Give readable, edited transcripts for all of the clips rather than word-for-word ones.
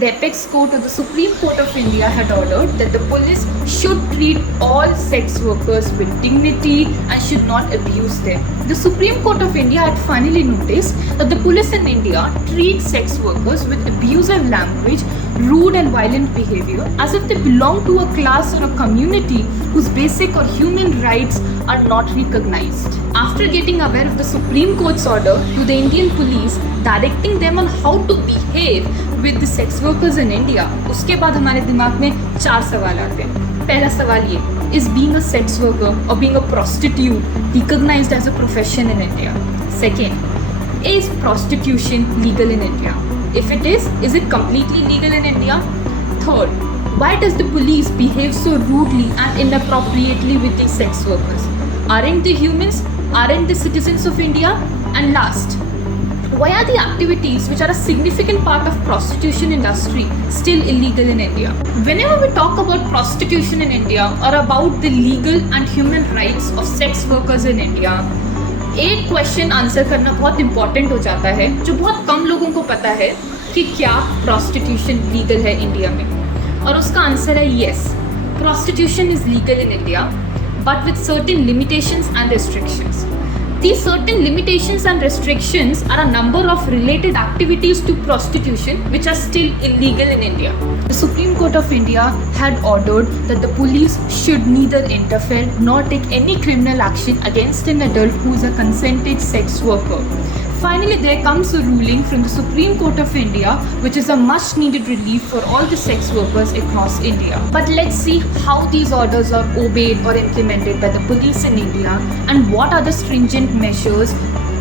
The apex court of the Supreme Court of India had ordered that the police should treat all sex workers with dignity and should not abuse them. The Supreme Court of India had finally noticed that the police in India treat sex workers with abusive language, rude and violent behavior as if they belong to a class or a community whose basic or human rights are not recognized. After getting aware of the Supreme Court's order to the Indian police directing them on how to behave with the sex workers in India, उसके बाद हमारे दिमाग में 4 सवाल आते हैं. पहला सवाल ये, is being a sex worker or being a prostitute recognized as a profession in India? Second, is prostitution legal in India? If it is it completely legal in India? Third, why does the police behave so rudely and inappropriately with these sex workers? Aren't they humans? Aren't they citizens of India? And last, why are the activities which are a significant part of prostitution industry still illegal in India? Whenever we talk about prostitution in India or about the legal and human rights of sex workers in India, एक question answer करना बहुत important हो जाता है जो बहुत कम लोगों को पता है कि क्या प्रोस्टिट्यूशन लीगल है इंडिया में. और उसका आंसर है yes, prostitution is legal in India but with certain limitations and restrictions. These certain limitations and restrictions are a number of related activities to prostitution which are still illegal in India. The Supreme Court of India had ordered that the police should neither interfere nor take any criminal action against an adult who is a consented sex worker. Finally, there comes a ruling from the Supreme Court of India, which is a much needed relief for all the sex workers across India. But let's see how these orders are obeyed or implemented by the police in India and what are the stringent measures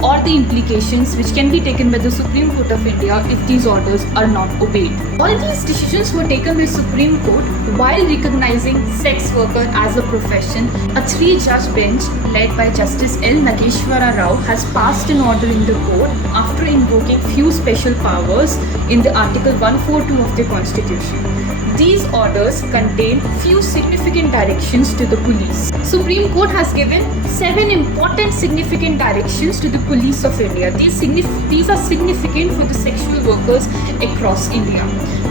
or the implications which can be taken by the Supreme Court of India if these orders are not obeyed. All these decisions were taken by Supreme Court while recognizing sex worker as a profession. A 3-judge bench led by Justice L. Nageshwara Rao has passed an order in the court after invoking few special powers in the Article 142 of the Constitution. These orders contain few significant directions to the police. Supreme Court has given 7 important significant directions to the police of India. These are significant for the sexual workers across India.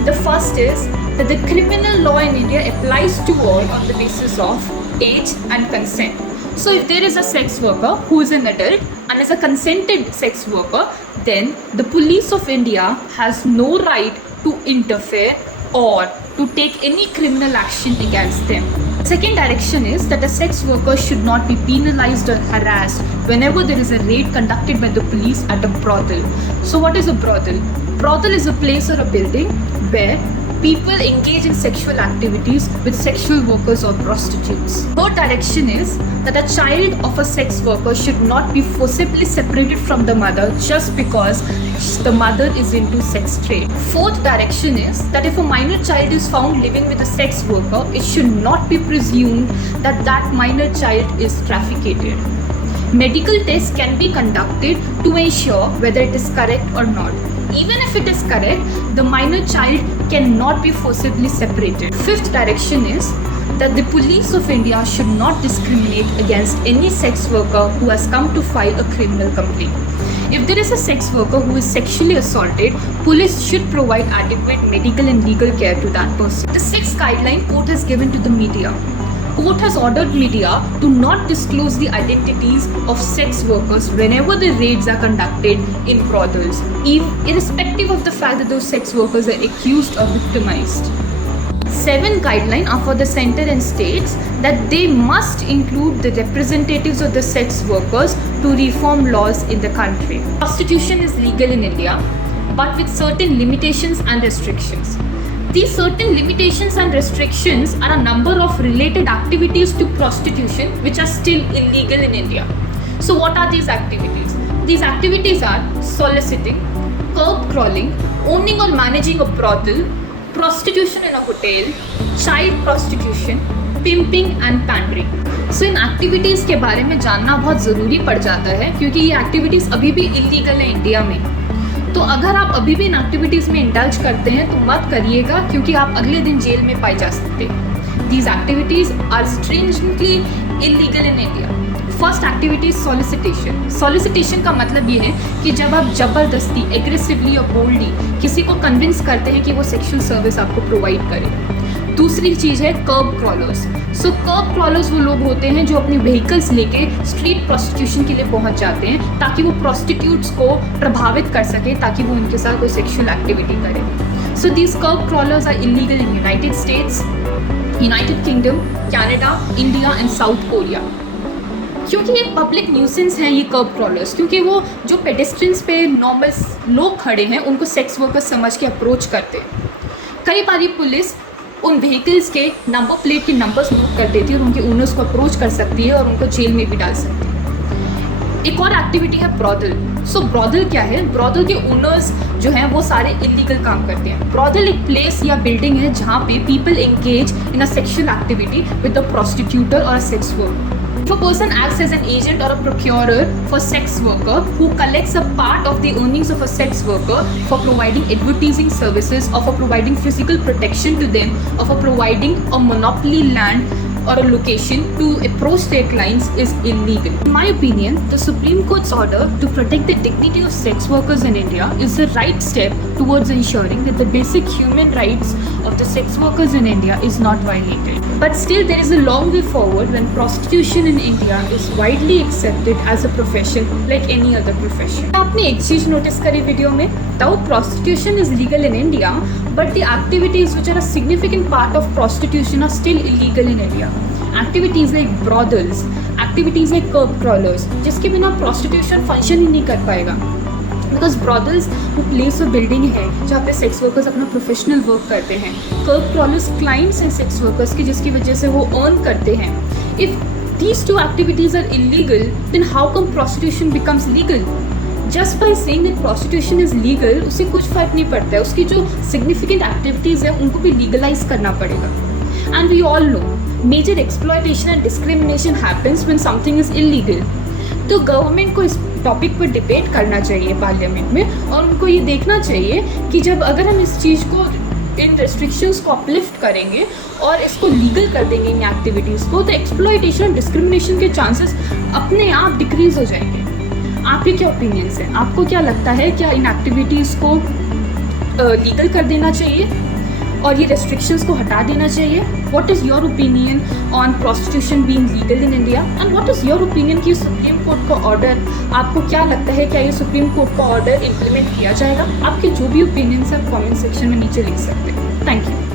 The first is that the criminal law in India applies to all on the basis of age and consent. So if there is a sex worker who is an adult and is a consented sex worker, then the police of India has no right to interfere or to take any criminal action against them. Second direction is that a sex worker should not be penalized or harassed whenever there is a raid conducted by the police at a brothel. So what is a brothel? Brothel is a place or a building where people engage in sexual activities with sexual workers or prostitutes. Third direction is that a child of a sex worker should not be forcibly separated from the mother just because the mother is into sex trade. Fourth direction is that if a minor child is found living with a sex worker, it should not be presumed that that minor child is trafficked. Medical tests can be conducted to ensure whether it is correct or not. Even if it is correct, the minor child cannot be forcibly separated. Fifth direction is that the police of India should not discriminate against any sex worker who has come to file a criminal complaint. If there is a sex worker who is sexually assaulted, police should provide adequate medical and legal care to that person. The sixth guideline court has given to the media. Court has ordered media to not disclose the identities of sex workers whenever the raids are conducted in brothels, irrespective of the fact that those sex workers are accused or victimized. 7 guidelines are for the center and states that they must include the representatives of the sex workers to reform laws in the country. Prostitution is legal in India, but with certain limitations and restrictions. These certain limitations and restrictions are a number of related activities to prostitution which are still illegal in India. So what are these activities? These activities are soliciting, curb crawling, owning or managing a brothel, prostitution in a hotel, child prostitution, pimping and pandering. So in activities के बारे में जानना बहुत ज़रूरी पड़ जाता है क्योंकि ये एक्टिविटीज़ अभी भी इलीगल है इंडिया में. तो अगर आप अभी भी इन एक्टिविटीज़ में इंडल्ज करते हैं तो मत करिएगा क्योंकि आप अगले दिन जेल में पाए जा सकते हैं. These activities are stringently illegal in India. First activity is solicitation. Solicitation का मतलब ये है कि जब आप ज़बरदस्ती, एग्रेसिवली और बोल्डली किसी को कन्विंस करते हैं कि वो सेक्शुअल सर्विस आपको प्रोवाइड करे। दूसरी चीज़ है कर्ब क्रॉलर्स। सो कर्ब क्रॉलर्स वो लोग होते हैं जो अपनी व्हीकल्स लेके स्ट्रीट प्रोस्टिट्यूशन के लिए पहुंच जाते हैं ताकि वो प्रोस्टिट्यूट्स को प्रभावित कर सके, ताकि वो उनके साथ कोई सेक्शुअल एक्टिविटी करे। So these curb crawlers are illegal in United States, United Kingdom, Canada, India and South Korea. क्योंकि एक पब्लिक न्यूसेंस हैं ये कर्ब क्रॉलर्स, क्योंकि वो जो पेडेस्ट्रियंस पे नॉर्मल लोग खड़े हैं उनको सेक्स वर्कर्स समझ के अप्रोच करते हैं। कई बार पुलिस उन व्हीकल्स के नंबर प्लेट के नंबर्स नोट कर देती है और उनके ओनर्स को अप्रोच कर सकती है और उनको जेल में भी डाल सकती है। एक और एक्टिविटी है ब्रॉदल। सो ब्रॉदल क्या है? ब्रॉदल के ओनर्स जो हैं वो सारे इलीगल काम करते हैं। ब्रॉदल एक प्लेस या बिल्डिंग है जहाँ पे people engage in a sexual activity with a prostitutor और a sex worker. If a person acts as an agent or a procurer for sex worker who collects a part of the earnings of a sex worker for providing advertising services or for providing physical protection to them or for providing a monopoly land or a location to approach their clients is illegal. In my opinion, the Supreme Court's order to protect the dignity of sex workers in India is the right step towards ensuring that the basic human rights of the sex workers in India is not violated. But still, there is a long way forward when prostitution in India is widely accepted as a profession like any other profession. आपने एक चीज notice करी video में, though prostitution is legal in India, but the activities which are a significant part of prostitution are still illegal in India. Activities like brothels, activities like curb crawlers, जिसके बिना prostitution function ही नहीं कर पाएगा। Because brothels वो place और building है जहाँ पे sex workers अपना professional work करते हैं। Curb crawlers clients हैं sex workers की, जिसकी वजह से वो earn करते हैं। If these two activities are illegal, then how come prostitution becomes legal? Just by saying that prostitution is legal, उससे कुछ फ़र्क नहीं पड़ता है। उसकी जो significant activities है उनको भी legalize करना पड़ेगा। And we all know, major exploitation and discrimination happens when something is illegal. तो गवर्नमेंट को इस टॉपिक पर डिबेट करना चाहिए पार्लियामेंट में, और उनको ये देखना चाहिए कि जब अगर हम इस चीज़ को, इन रेस्ट्रिक्शंस को अपलिफ्ट करेंगे और इसको लीगल कर देंगे इन एक्टिविटीज़ को, तो एक्सप्लॉयटेशन और डिस्क्रिमिनेशन के चांसेस अपने आप डिक्रीज हो जाएंगे। आपके क्या ओपिनियंस हैं? आपको क्या लगता है, क्या इन एक्टिविटीज़ को लीगल कर देना चाहिए और ये रेस्ट्रिक्शंस को हटा देना चाहिए? What is your opinion on prostitution being legal in India, and what is your opinion कि सुप्रीम कोर्ट का ऑर्डर, आपको क्या लगता है क्या ये सुप्रीम कोर्ट का ऑर्डर इम्प्लीमेंट किया जाएगा? आपके जो भी ओपिनियंस हैं कमेंट सेक्शन में नीचे लिख सकते हैं। Thank you.